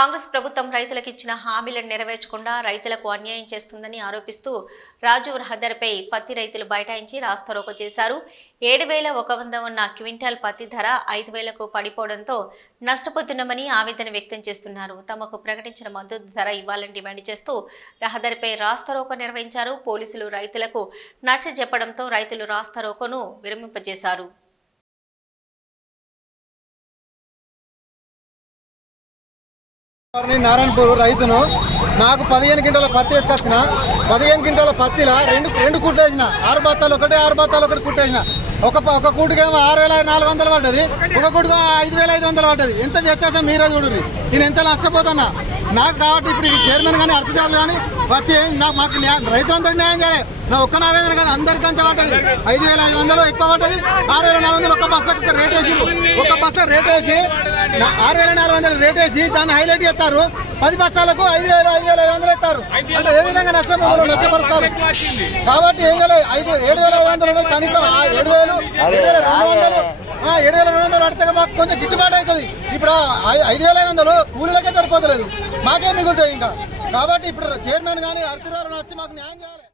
కాంగ్రెస్ ప్రభుత్వం రైతులకు ఇచ్చిన హామీలను నెరవేర్చకుండా రైతులకు అన్యాయం చేస్తుందని ఆరోపిస్తూ రాజు రహదారిపై పత్తి రైతులు బైఠాయించి రాస్తారోకో చేశారు. 7,100 ఉన్న క్వింటాల్ పత్తి ధర 5,000కు పడిపోవడంతో నష్టపోతున్నామని ఆవేదన వ్యక్తం చేస్తున్నారు. తమకు ప్రకటించిన మద్దతు ధర ఇవ్వాలని డిమాండ్ చేస్తూ రహదారిపై రాస్తారోకో నిర్వహించారు. పోలీసులు రైతులకు నచ్చజెప్పడంతో రైతులు రాస్తారోకోను విరమింపజేశారు. నారాయణపూర్ రైతును నాకు 15 క్వింటాల పత్తి వేసుకొచ్చిన 15 క్వింటాల పత్తిలా రెండు కుట్టేసిన 6 బత్తాలు ఒకటి కుట్టేసిన ఒక కూటికేమో 6,400 పడ్డది, ఒక కూటికి 5,500 పడ్డది. ఎంత వ్యత్యాసం మీరే చూడండి. నేను ఎంత నష్టపోతున్నా. నాకు కాబట్టి ఇప్పుడు చైర్మన్ కానీ అర్థశాలు కానీ వచ్చి మాకు రైతులందరికీ న్యాయం చేయాలి. నా ఒక్క నావేదన కానీ అందరికీ అంత పడ్డది. 5,500 ఎక్కువ పడ్డది. 6,400 ఒక బస్సు రేట్ వేసి ఒక బస్సు రేట్ వేసి 6,400 రేట్ వేసి దాన్ని హైలైట్ చేస్తారు. 10 బస్తాలకు 5,500 ఇస్తారు. అంటే ఏ విధంగా నష్టపరుస్తారు. కాబట్టి ఏం చేయాలి? 7,500 కనీసం 7,200 పడితే మాకు కొంచెం గిట్టుబాటు అవుతుంది. ఇప్పుడు 5,500 కూలీలకే సరిపోతలేదు, మాకే మిగులుతాయి ఇంకా. కాబట్టి ఇప్పుడు చైర్మన్ కానీ అర్థిదారులు వచ్చి మాకు న్యాయం చేయాలి.